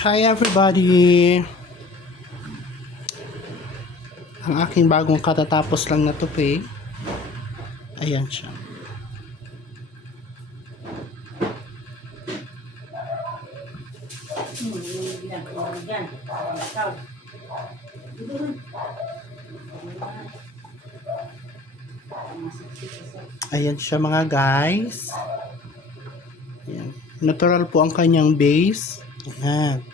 Hi everybody! Ang aking bagong katatapos lang na tupi. Ayan siya. Ayan siya mga guys. Ayan. Natural po ang kanyang base. Ayan.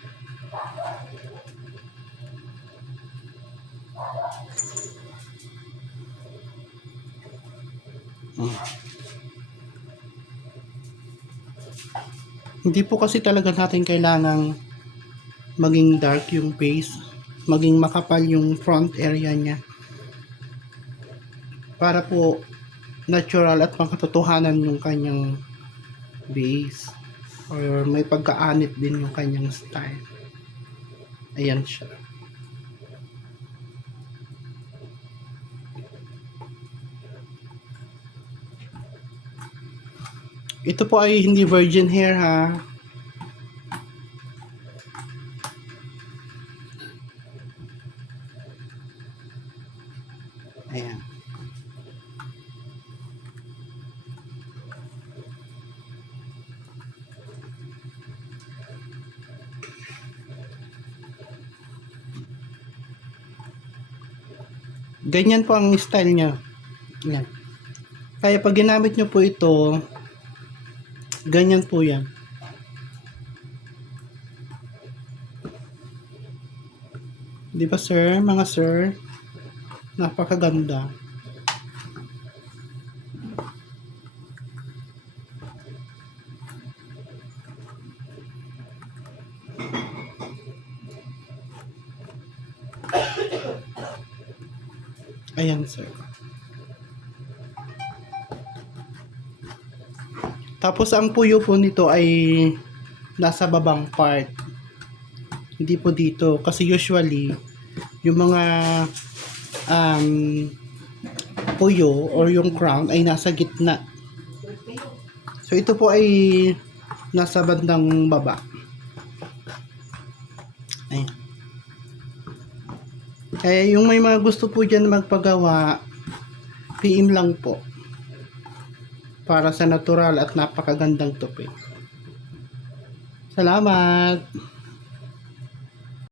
Hindi po kasi talaga natin kailangang maging dark yung base, maging makapal yung front area niya para po natural at makatotohanan yung kanyang base or may pagkaanit din yung kanyang style. Ayan siya. Ito po ay hindi virgin hair ha. Ayan. Ganyan po ang style niya. Ayan. Kaya pag ginamit nyo po ito, ganyan po yan. Di ba sir, mga sir? Napakaganda. Ayan sir. Tapos ang puyo po nito ay nasa babang part. Hindi po dito. Kasi usually, yung mga puyo or yung crown ay nasa gitna. So ito po ay nasa bandang baba. Ayan. Kaya yung may mga gusto po dyan magpagawa, PM lang po. Para sa natural at napakagandang tupi. Salamat!